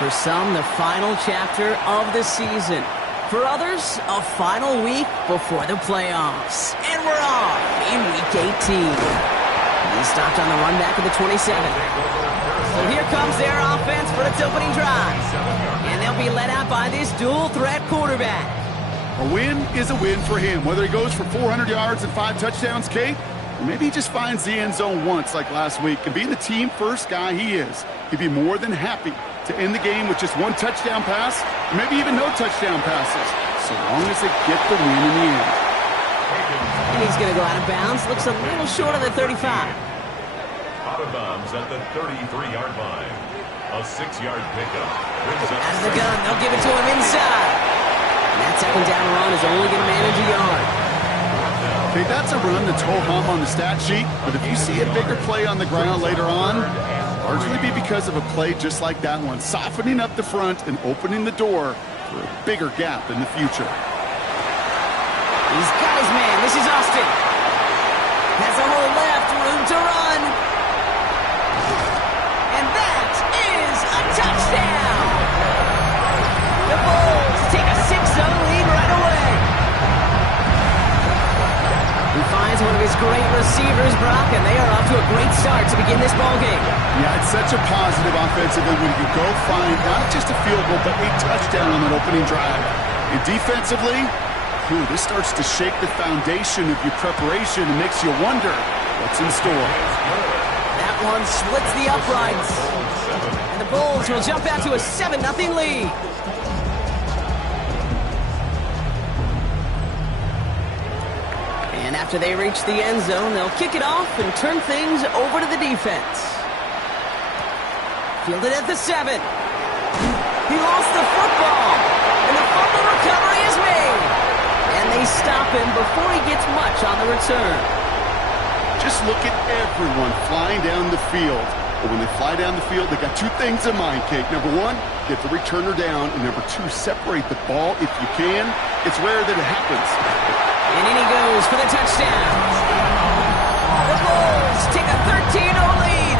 For some, the final chapter of the season. For others, a final week before the playoffs. And we're off in Week 18. He stopped on the run back of the 27. So here comes their offense for its opening drive. And they'll be led out by this dual-threat quarterback. A win is a win for him, whether he goes for 400 yards and 5 touchdowns, Kate, or maybe he just finds the end zone once like last week. And being the team-first guy he is, he'd be more than happy to end the game with just 1 touchdown pass, or maybe even no touchdown passes, so long as they get the win in the end. And he's going to go out of bounds. Looks a little short of the 35. Out of bounds at the 33-yard line. A 6-yard pickup. Out of the gun. They'll give it to him inside. And that second down run is only going to manage a yard. Okay, that's a run that's ho-hum on the stat sheet, but if you see a bigger play on the ground later on, largely be because of a play just like that one, softening up the front and opening the door for a bigger gap in the future. He's got his man. This is Austin. Has a hole left, room to run. And that is a touchdown. The Bulls take a 6-0 lead right away. He finds one of his great receivers, Brock, and they are off to a great start to begin this ballgame. Yeah, it's such a positive offensively when you go find not just a field goal, but a touchdown on that opening drive. And defensively, this starts to shake the foundation of your preparation and makes you wonder what's in store. That one splits the uprights. And the Bulls will jump out to a 7-0 lead. And after they reach the end zone, they'll kick it off and turn things over to the defense. Fielded at the 7. He lost the football. And the fumble recovery is made. And they stop him before he gets much on the return. Just look at everyone flying down the field. But when they fly down the field, they got 2 things in mind, Kate. Number 1, get the returner down. And number 2, separate the ball if you can. It's rare that it happens. And in he goes for the touchdown. The Bulls take a 13-0 lead.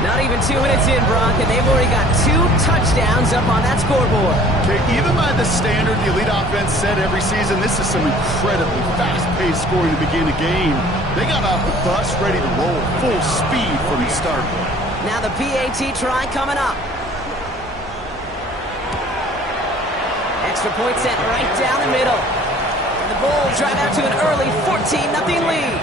Not even 2 minutes in, Brock, and they've already got 2 touchdowns up on that scoreboard. Okay, even by the standard the elite offense set every season, this is some incredibly fast-paced scoring to begin a game. They got off the bus ready to roll full speed from the start. Now the PAT try coming up. Extra point set right down the middle. And the Bulls drive out to an early 14-0 lead.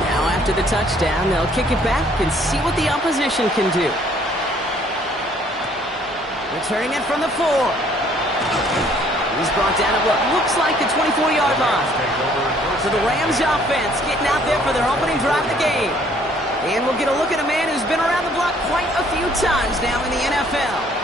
Now after the touchdown, they'll kick it back and see what the opposition can do. Returning it from the 4. He's brought down at what looks like the 24-yard line. So the Rams offense getting out there for their opening drive of the game. And we'll get a look at a man who's been around the block quite a few times now in the NFL.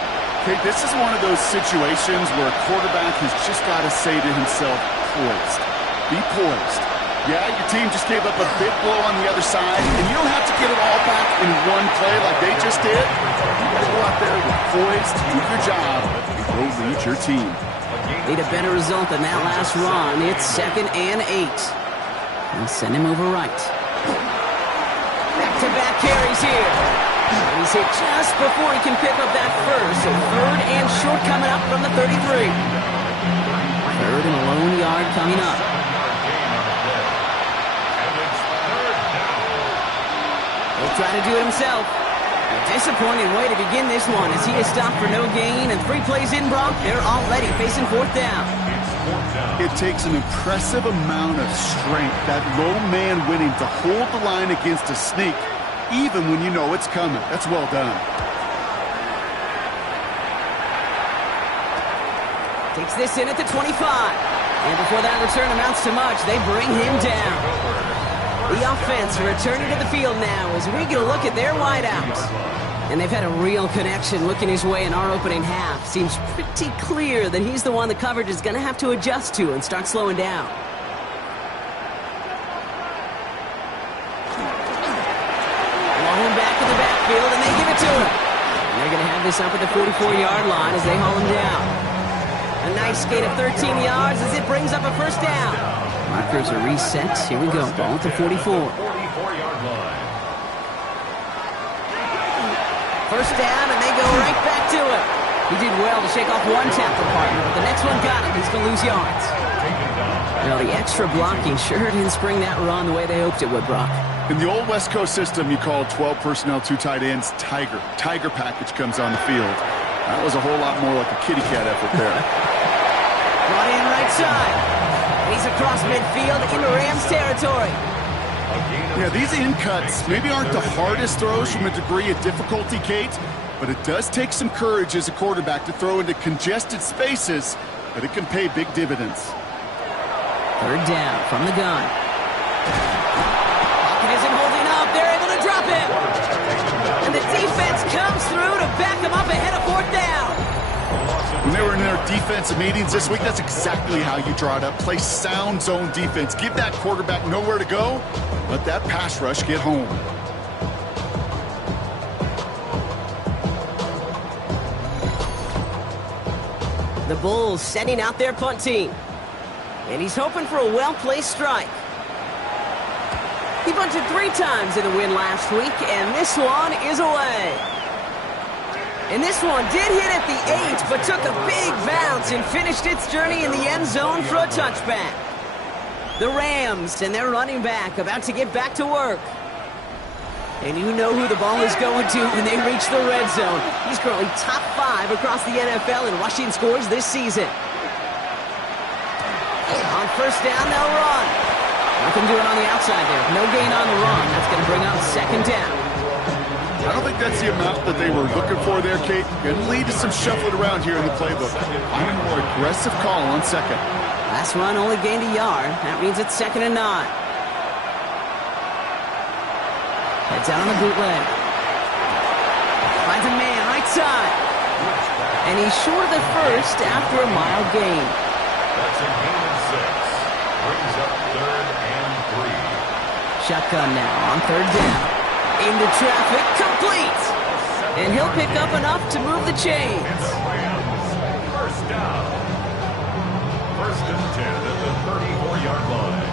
Okay, this is one of those situations where a quarterback has just got to say to himself, poised. Be poised. Yeah, your team just gave up a big blow on the other side, and you don't have to get it all back in one play like they just did. You got to go out there with poise to do your job and go lead your team. Need a better result than that last run. It's 2nd and 8. And send him over right. Back-to-back carries here. And he's hit just before he can pick up that first. So 3rd and short coming up from the 33. 3rd and a lone yard coming up. He'll try to do it himself. A disappointing way to begin this one as he is stopped for no gain. And 3 plays in, Brock, they're already facing 4th down. It takes an impressive amount of strength, that lone man winning, to hold the line against a sneak, even when you know it's coming. That's well done. Takes this in at the 25. And before that return amounts to much, they bring him down. The offense returning to the field now as we get a look at their wideouts. And they've had a real connection looking his way in our opening half. Seems pretty clear that he's the one the coverage is going to have to adjust to and start slowing down. Long back in the backfield, and they give it to him. And they're going to have this up at the 44-yard line as they haul him down. A nice gain of 13 yards as it brings up a first down. Markers are reset. Here we go. Ball at the 44. First down, and they go right back to it. He did well to shake off one tackle partner, but the next one got him. He's going to lose yards. Well, the extra blocking sure didn't spring that run the way they hoped it would, Brock. In the old West Coast system, you called 12 personnel, 2 tight ends, Tiger. Tiger package comes on the field. That was a whole lot more like a kitty cat effort there. Brought in right side. He's across midfield into Rams territory. Yeah, these in cuts maybe aren't the hardest throws from a degree of difficulty, Kate, but it does take some courage as a quarterback to throw into congested spaces, but it can pay big dividends. Third down from the gun. Pocket isn't holding up. They're able to drop him. And the defense comes through to back him up ahead of fourth down. When they were in their defensive meetings this week, that's exactly how you draw it up. Play sound zone defense. Give that quarterback nowhere to go. Let that pass rush get home. The Bulls setting out their punt team. And he's hoping for a well-placed strike. He bunted 3 times in the win last week, and this one is away. And this one did hit at the 8, but took a big bounce and finished its journey in the end zone for a touchback. The Rams and their running back about to get back to work. And you know who the ball is going to when they reach the red zone. He's currently top 5 across the NFL in rushing scores this season. On first down, they'll run. Nothing doing on the outside there. No gain on the run. That's going to bring up second down. I don't think that's the amount that they were looking for there, Kate. Going to lead to some shuffling around here in the playbook. I'm a more aggressive call on second. Last run only gained a yard. That means it's 2nd and 9. Heads out on the bootleg. Finds a man right side. And he's short of the first after a mild gain. That's a gain of 6. Brings up 3rd and 3. Shotgun now on third down. Into traffic, complete. And he'll pick up enough to move the chains. First down. 1st and 10 at the 34-yard line.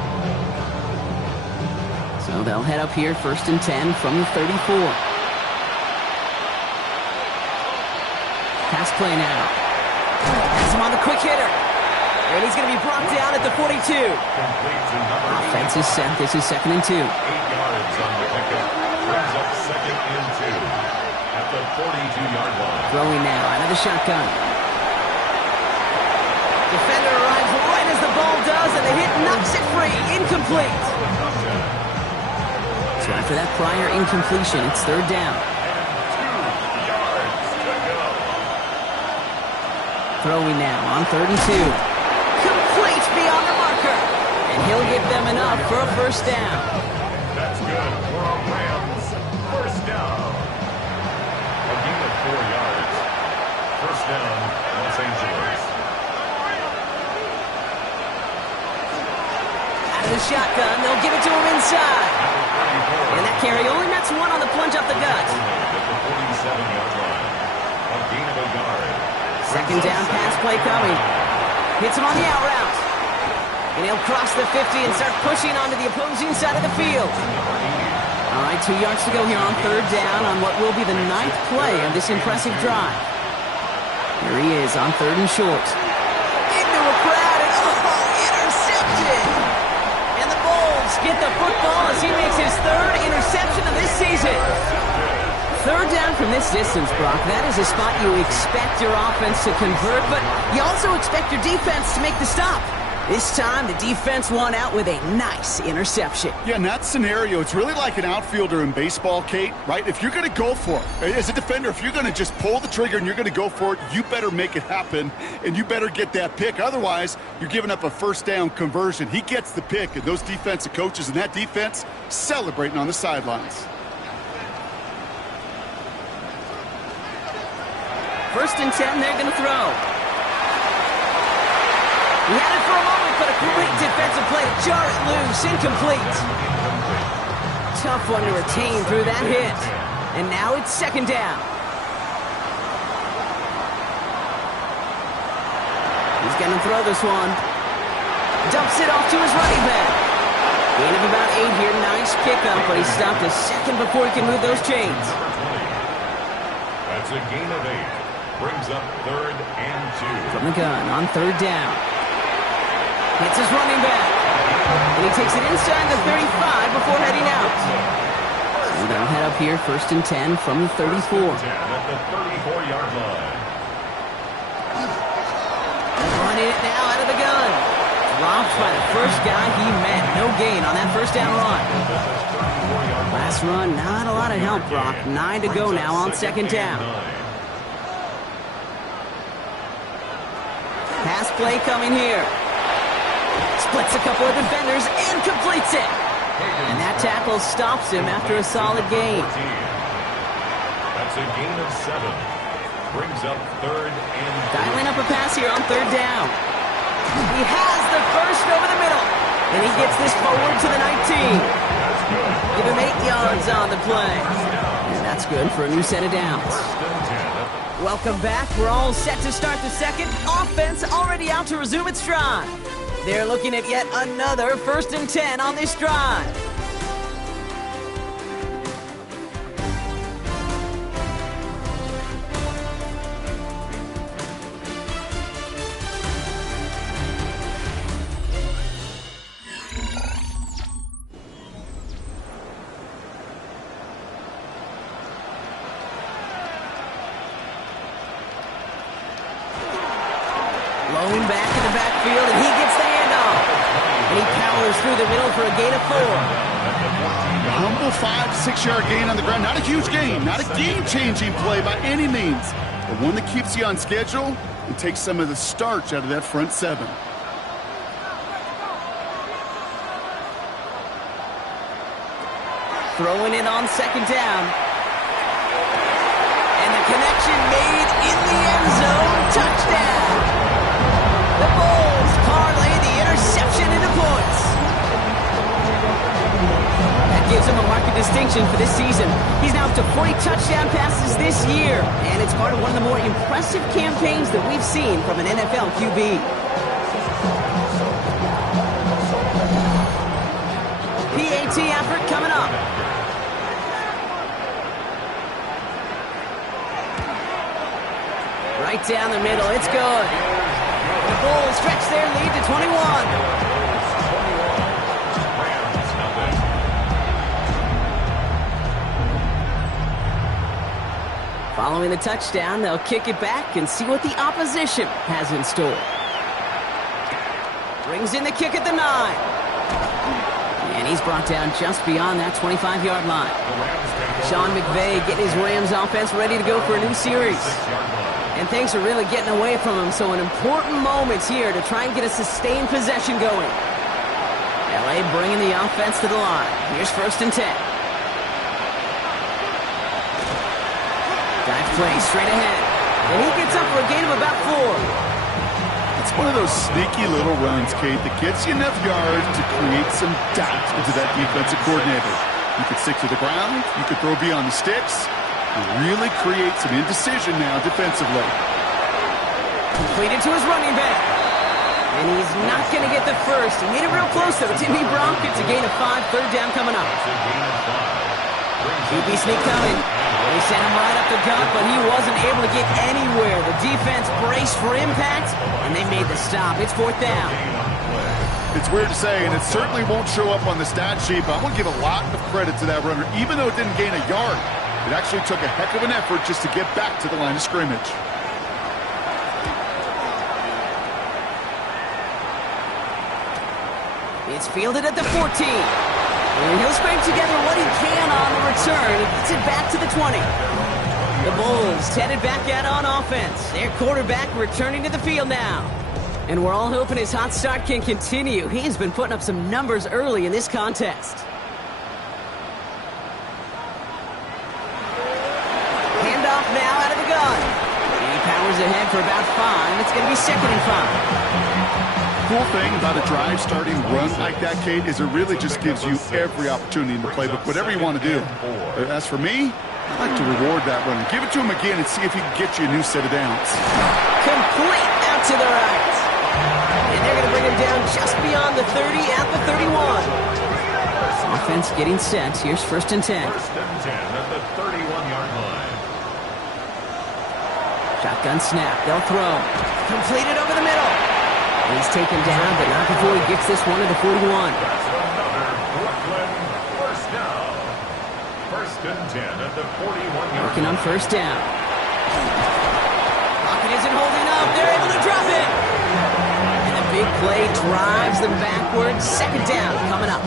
So they'll head up here 1st and 10 from the 34. Pass play now. Has him on the quick hitter. And he's going to be brought down at the 42. Offense is set. This is 2nd and 2. 8 yards on the pickup. Brings up 2nd and 2 at the 42-yard line. Throwing now out of the shotgun. Defender arrives right as the ball does, and the hit knocks it free. Incomplete. So after that prior incompletion, it's 3rd down. 2 yards to go. Throwing now on 3rd and 2. Complete beyond the marker. And he'll give them enough for a first down. That's good for a Rams first down. A gain of 4 yards. First down, Los Angeles. Out of the shotgun, they'll give it to him inside. And that carry only nets 1 on the plunge up the gut. At the 47-yard line. A gain of a yard. 2nd down pass play coming. Hits him on the out route. And he'll cross the 50 and start pushing onto the opposing side of the field. All right, 2 yards to go here on 3rd down on what will be the 9th play of this impressive drive. Here he is on 3rd and short. Into a crowd and intercepted! And the Bulls get the football as he makes his 3rd interception of this season. 3rd down from this distance, Brock. That is a spot you expect your offense to convert, but you also expect your defense to make the stop. This time, the defense won out with a nice interception. Yeah, in that scenario, it's really like an outfielder in baseball, Kate, right? If you're going to go for it, as a defender, if you're going to just pull the trigger and you're going to go for it, you better make it happen, and you better get that pick. Otherwise, you're giving up a first down conversion. He gets the pick, and those defensive coaches and that defense celebrating on the sidelines. 1st and 10, they're going to throw. He had it for a moment, but a great defensive play to jar it loose. Incomplete. Tough one to retain through that hit. And now it's 2nd down. He's going to throw this one. Dumps it off to his running back. Gain of about 8 here. Nice pickup, but he stopped a second before he can move those chains. That's a gain of 8. Brings up 3rd and 2. From the gun on 3rd down. Hits his running back. And he takes it inside the 35 before heading out. So they'll head up here 1st and 10 from the 34. 10 at the 34-yard line. Running it now out of the gun. Dropped by the first guy he met. No gain on that 1st down run. Last run, not a lot of help, Brock. 9 to go now on 2nd down. Pass play coming here. Splits a couple of defenders and completes it. And that tackle stops him after a solid gain. That's a gain of 7. Brings up 3rd and 2. Dialing up a pass here on 3rd down. He has the first over the middle. And he gets this forward to the 19. Give him 8 yards on the play. And that's good for a new set of downs. Welcome back. We're all set to start the second. Offense already out to resume its drive. They're looking at yet another 1st and 10 on this drive. Lone back in the backfield, and he gets the handoff. And he powers through the middle for a gain of 4. Humble 5 to 6 yard gain on the ground. Not a huge gain, not a game-changing play by any means, but one that keeps you on schedule and takes some of the starch out of that front 7. Throwing it on 2nd down. And the connection made in the end zone. Touchdown! The Bulls parlay the interception into points. That gives him a marked distinction for this season. He's now up to 40 touchdown passes this year, and it's part of one of the more impressive campaigns that we've seen from an NFL QB. PAT effort coming up. Right down the middle, it's good. The Bulls stretch their lead to 21. Following the touchdown, they'll kick it back and see what the opposition has in store. Brings in the kick at the 9. And he's brought down just beyond that 25-yard line. Sean McVay getting his Rams offense ready to go for a new series. And things are really getting away from him, so an important moment here to try and get a sustained possession going. LA bringing the offense to the line. Here's 1st and 10. Dive play straight ahead. And he gets up for a gain of about 4. It's one of those sneaky little runs, Kate, that gets you enough yards to create some doubt into that defensive coordinator. You could stick to the ground, you could throw beyond the sticks, and really create some indecision now defensively. Completed to his running back. And he's not going to get the first. He made it real close, though. Timmy Brock gets a gain of 5, 3rd down coming up. QB sneak coming. They sent him right up the gut, but he wasn't able to get anywhere. The defense braced for impact, and they made the stop. It's 4th down. It's weird to say, and it certainly won't show up on the stat sheet, but I'm going to give a lot of credit to that runner. Even though it didn't gain a yard, it actually took a heck of an effort just to get back to the line of scrimmage. It's fielded at the 14. And he'll scrape together what he can on the return. He gets it back to the 20. The Bulls headed back out on offense. Their quarterback returning to the field now. And we're all hoping his hot start can continue. He's been putting up some numbers early in this contest. Handoff now out of the gun. And he powers ahead for about 5. It's going to be 2nd and 5. Cool thing about a drive starting run like that, Kate, is it really just gives you every opportunity in the playbook, whatever you want to do. As for me, I'd like to reward that run. Give it to him again and see if he can get you a new set of downs. Complete out to the right. And they're going to bring him down just beyond the 30 at the 31. Offense getting set. Here's 1st and 10. 1st and 10 at the 31-yard line. Shotgun snap. They'll throw. Completed over the middle. He's taken down, but not before he gets this one to the 41. That's another Brooklyn first down. First and 10 at the 41-yard Working on first down. Lockett isn't holding up. They're able to drop it. And the big play drives them backwards. Second down coming up.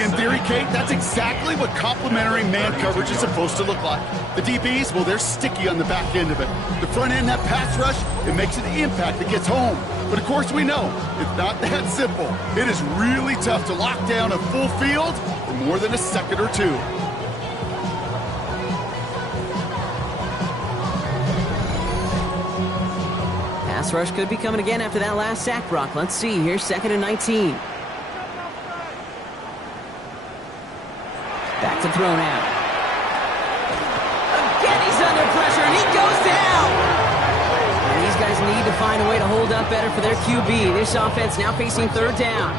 In theory, Kate, that's exactly what complementary man coverage is supposed to look like. The DBs, well, they're sticky on the back end of it. The front end, that pass rush, it makes an impact that gets home. But of course we know, it's not that simple. It is really tough to lock down a full field for more than a second or two. Pass rush could be coming again after that last sack, Brock. Let's see. Here's 2nd and 19. Back to throw now. Again, he's under pressure, and he goes down. And these guys need to find a way to hold up better for their QB. This offense now facing third down.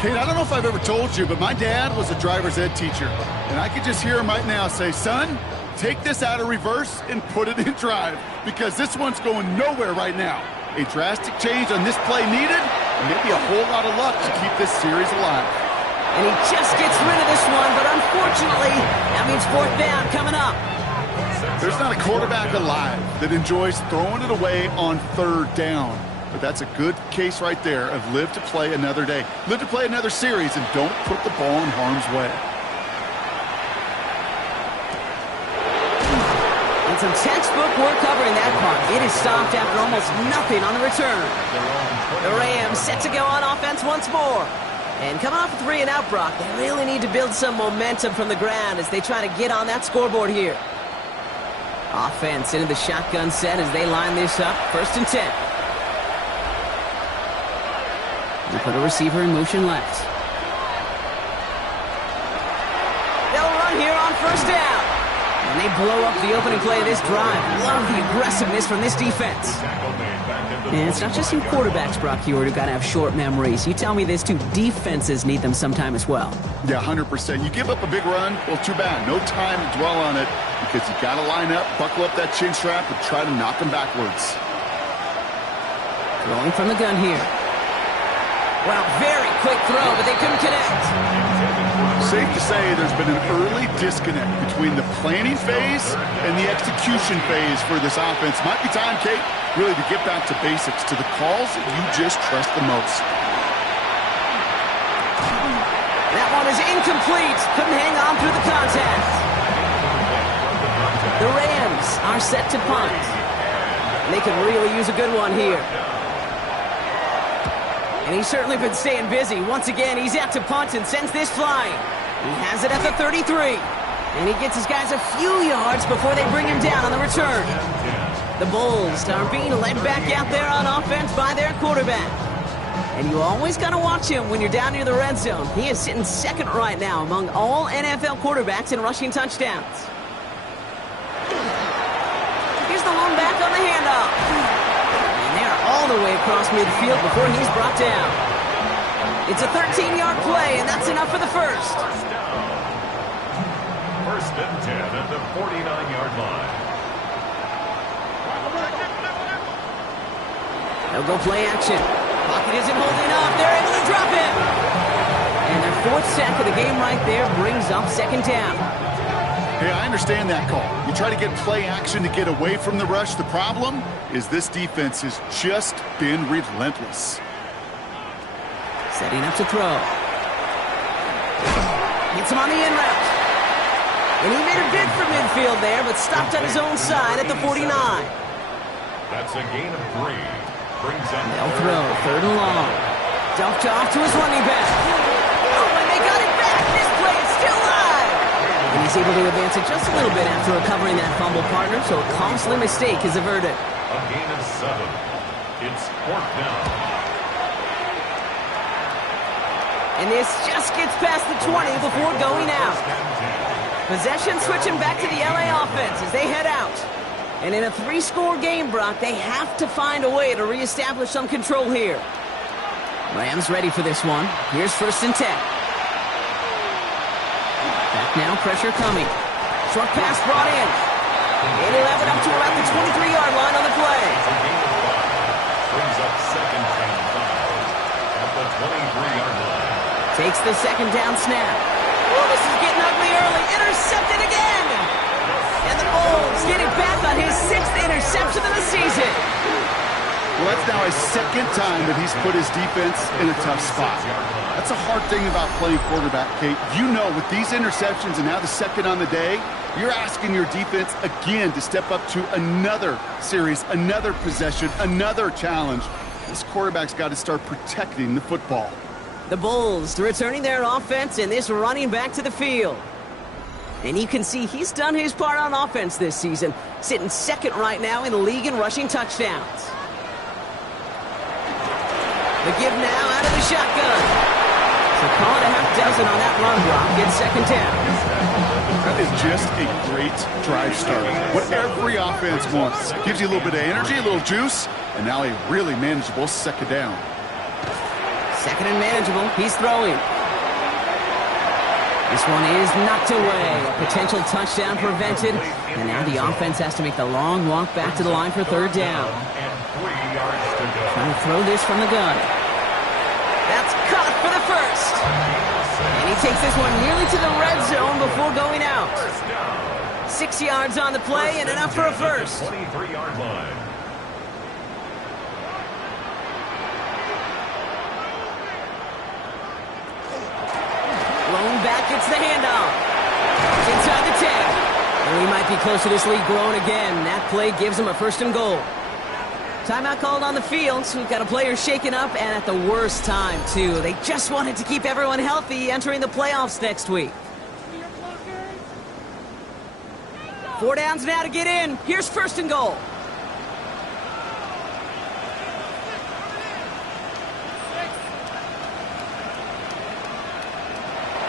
Kate, I don't know if I've ever told you, but my dad was a driver's ed teacher. And I could just hear him right now say, son, take this out of reverse and put it in drive, because this one's going nowhere right now. A drastic change on this play needed, and maybe a whole lot of luck to keep this series alive. And he just gets rid of this one, but unfortunately, that means fourth down coming up. There's not a quarterback alive that enjoys throwing it away on third down. But that's a good case right there of live to play another day. Live to play another series, and don't put the ball in harm's way. And some textbook work covering that part. It is stopped after almost nothing on the return. The Rams set to go on offense once more. And coming off a 3-and-out, Brock, they really need to build some momentum from the ground as they try to get on that scoreboard here. Offense into the shotgun set as they line this up. 1st and 10. They put a receiver in motion left. They'll run here on first down. And they blow up the opening play of this drive. Love the aggressiveness from this defense. And it's not just you quarterbacks, Brock Huard, who got to have short memories. You tell me this too. Defenses need them sometime as well. Yeah, 100%. You give up a big run, well, too bad. No time to dwell on it, because you got to line up, buckle up that chin strap, and try to knock them backwards. Throwing from the gun here. Wow, very quick throw, but they couldn't connect. Safe to say there's been an early disconnect between the planning phase and the execution phase for this offense. Might be time, Kate, really to get back to basics, to the calls that you just trust the most. That one is incomplete. Couldn't hang on through the contact. The Rams are set to punt. And they could really use a good one here. And he's certainly been staying busy. Once again, he's out to punt and sends this flying. He has it at the 33. And he gets his guys a few yards before they bring him down on the return. The Bulls are being led back out there on offense by their quarterback. And you always got to watch him when you're down near the red zone. He is sitting second right now among all NFL quarterbacks in rushing touchdowns. Here's the lone back on the handoff. All the way across midfield before he's brought down. It's a 13-yard play, and that's enough for the first. First and 10 at the 49-yard line. They'll go play action. Lockett isn't holding up. They're able to drop him. And their 4th sack of the game right there brings up second down. Hey, I understand that call. You try to get play action to get away from the rush. The problem is this defense has just been relentless. Setting up to throw. Gets him on the in route. And he made a bid for midfield there, but stopped on his own side at the 49. That's a gain of 3. Brings up They'll throw, 3rd and long. Dumped off to his running back. Oh, and they got it back. This play is still live. And he's able to advance it just a little bit after recovering that fumble, partner, so a costly mistake is averted. a gain of 7. It's 4th down. And this just gets past the 20 before going out. Possession switching back to the LA offense as they head out. And in a 3-score game, Brock, they have to find a way to reestablish some control here. Rams ready for this one. Here's 1st and 10. Back now, pressure coming. Short pass brought in. And he'll have it up to about the 23-yard line on the play. Brings up second and 5 at the 23-yard line. Takes the second down snap. Oh, this is getting ugly early. Intercepted again. And the Bulls get it back on his 6th interception of the season. Well, that's now his second time that he's put his defense in a tough spot. That's a hard thing about playing quarterback, Kate. You know, with these interceptions and now the second on the day, you're asking your defense again to step up to another series, another possession, another challenge. This quarterback's got to start protecting the football. The Bulls returning their offense and this running back to the field. And you can see he's done his part on offense this season, sitting second right now in the league in rushing touchdowns. The give now out of the shotgun. So call it a half dozen on that run block. Gets second down. That is just a great drive start. What every offense wants. Gives you a little bit of energy, a little juice, and now a really manageable second down. Second and manageable. He's throwing. This one is knocked away. Potential touchdown prevented. And now the offense has to make the long walk back to the line for third down. Trying to throw this from the gun. That's caught for the first. And he takes this one nearly to the red zone before going out. 6 yards on the play and enough for a first. 23-yard line. Lone back gets the handoff. It's inside the 10. And we might be close to this lead growing again. That play gives him a first and goal. Timeout called on the field, so we've got a player shaken up, and at the worst time, too. They just wanted to keep everyone healthy entering the playoffs next week. 4 downs now to get in. Here's first and goal.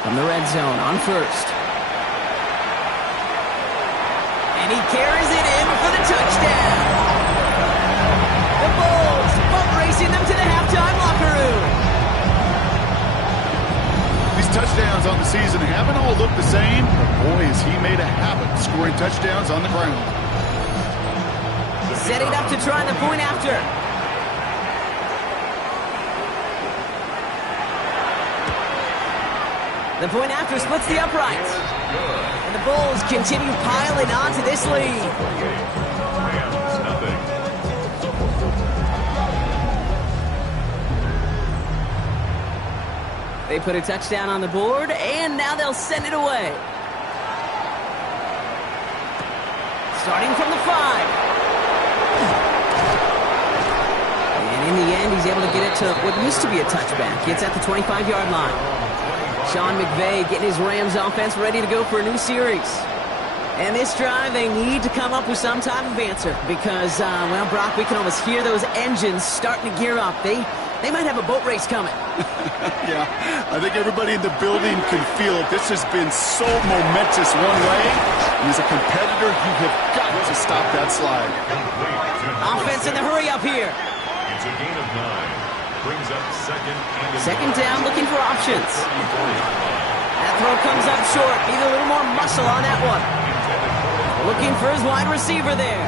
From the red zone on first. And he carries it in for the touchdown. The Bulls boat racing them to the halftime locker room. These touchdowns on the season haven't all looked the same, but boy, has he made a habit of scoring touchdowns on the ground. Setting up to try the point after. The point after splits the uprights. And the Bulls continue piling onto this lead. They put a touchdown on the board, and now they'll send it away. Starting from the 5. And in the end, he's able to get it to what used to be a touchback. It's at the 25-yard line. Sean McVay getting his Rams offense ready to go for a new series. And this drive, they need to come up with some type of answer because, well, Brock, we can almost hear those engines starting to gear up. They might have a boat race coming. Yeah, I think everybody in the building can feel it. This has been so momentous one way. And as a competitor, you have got to stop that slide. Offense in the hurry up here. It's a gain of 9. Brings up second down, looking for options. That throw comes up short. Need a little more muscle on that one. Looking for his wide receiver there.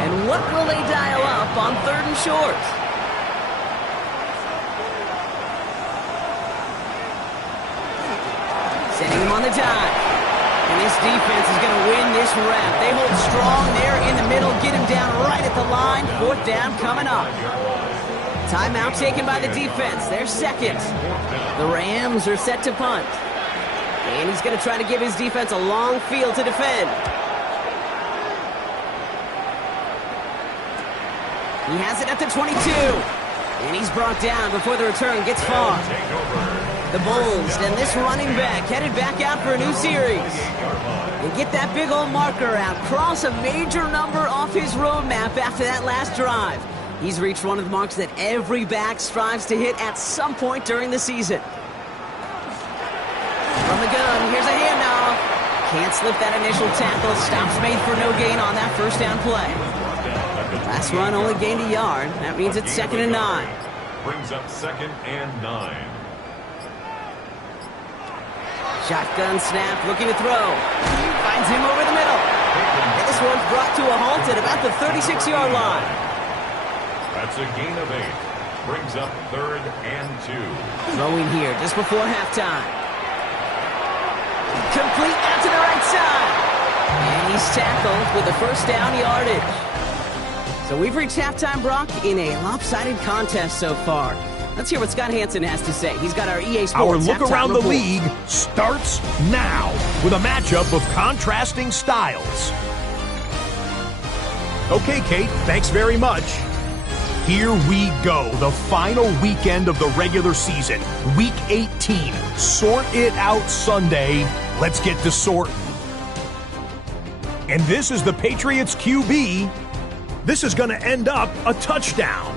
And what will they dial up on third and short? Setting him on the dive. And this defense is going to win this round. They hold strong there in the middle, get him down right at the line. Fourth down coming up. Timeout taken by the defense. They're second. The Rams are set to punt. And he's going to try to give his defense a long field to defend. He has it at the 22. And he's brought down before the return gets far. The Bulls and this running back headed back out for a new series. And get that big old marker out. Cross a major number off his roadmap after that last drive. He's reached one of the marks that every back strives to hit at some point during the season. From the gun, here's a handoff. Can't slip that initial tackle. Stops made for no gain on that first down play. Last run only gained a yard. That means it's 2nd and 9. Brings up 2nd and 9. Shotgun snap, looking to throw. Finds him over the middle. And this one's brought to a halt at about the 36-yard line. That's a gain of 8. Brings up 3rd and 2. Throwing here just before halftime. Complete out to the right side. And he's tackled with a first down yardage. So we've reached halftime, Brock, in a lopsided contest so far. Let's hear what Scott Hansen has to say. He's got our EA Sports Our look halftime around report. the league starts now with a matchup of contrasting styles. Okay, Kate, thanks very much. Here we go, the final weekend of the regular season, Week 18. Sort it out Sunday. Let's get to sorting. And this is the Patriots QB. This is going to end up a touchdown.